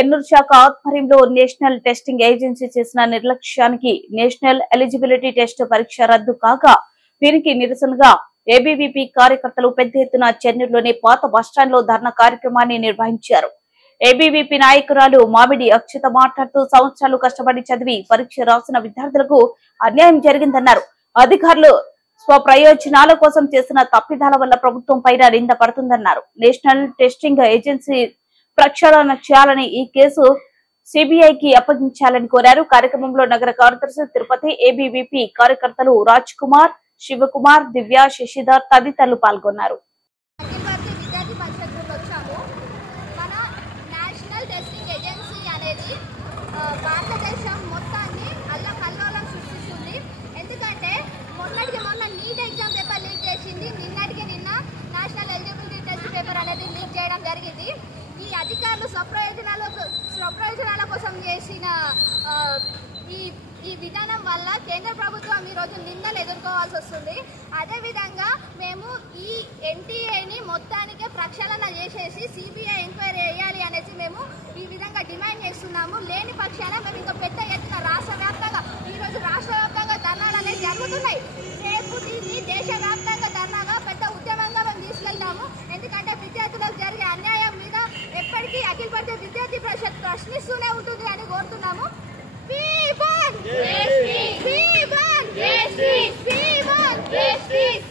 చెన్నూరు శాఖ ఆధ్వర్యంలో national testing agency చేసిన నిర్లక్ష్యానికి నేషనల్ ఎలిజిబిలిటీ టెస్ట్ పరీక్ష రద్దు కాగా దీనికి నిరసనగా ఏబీవీపీ కార్యకర్తలు పెద్ద ఎత్తున చెన్నూరులోని పాత బస్టాండ్ లో ధర్నా కార్యక్రమాన్ని నిర్వహించారు. ఏబీవీపీ నాయకురాలు మామిడి అక్షిత మాట్లాడుతూ సంవత్సరాలు కష్టపడి చదివి పరీక్ష రాసిన విద్యార్థులకు అన్యాయం జరిగిందన్నారు. అధికారులు స్వప్రయోజనాల కోసం చేసిన తప్పిదాల వల్ల ప్రభుత్వం పైన నింద పడుతుందన్నారు. నేషనల్ టెస్టింగ్ ఏజెన్సీ ప్రక్షాళన చేయాలని, ఈ కేసు సిబిఐకి అప్పగించాలని కోరారు. కార్యక్రమంలో నగర కార్యదర్శి తిరుపతి, ఏబీవీపీ కార్యకర్తలు రాజ్ కుమార్, శివకుమార్, దివ్య, శశిధర్ తదితరులు పాల్గొన్నారు. భారతదేశం మొత్తాన్ని అల్లకల్లోలం సృష్టిస్తుంది. ఎందుకంటే మొన్నటికి మొన్న నీట్ ఎగ్జామ్ పేపర్ లీక్ చేసింది, నిన్నటికి నిన్న నేషనల్ ఎలిజిబిలిటీ టెస్ట్ పేపర్ అనేది లీక్ చేయడం జరిగింది. ఈ అధికారులు స్వప్రయోజనాల కోసం చేసిన ఈ విధానం వల్ల కేంద్ర ప్రభుత్వం ఈరోజు నిందలు ఎదుర్కోవాల్సి వస్తుంది. అదేవిధంగా మేము ఈ ఎన్టీఏని మొత్తానికే ప్రక్షాళన చేసేసి సిబిఐ ఎంక్వైరీ చేయాలి అనేసి మేము ఈ విధంగా డిమాండ్ చేస్తున్నాము. లేని పక్షాన మేము ఇంకా పెద్ద ఎత్తున రాష్ట్ర వ్యాప్తంగా ఈరోజు రాష్ట్ర వ్యాప్తంగా ధర్నాలు అనేవి జరుగుతున్నాయి. రేపు దీన్ని దేశవ్యాప్తంగా ధర్నాగా పెద్ద ఉద్యమంగా మేము తీసుకెళ్తాము. ఎందుకంటే విద్యార్థులకు జరిగే అన్యాయం మీద ఎప్పటికీ అఖిల భారతీయ విద్యార్థి పరిషత్ ప్రశ్నిస్తూనే ఉంటుంది అని కోరుతున్నాము. We want justice. We want justice. We want justice.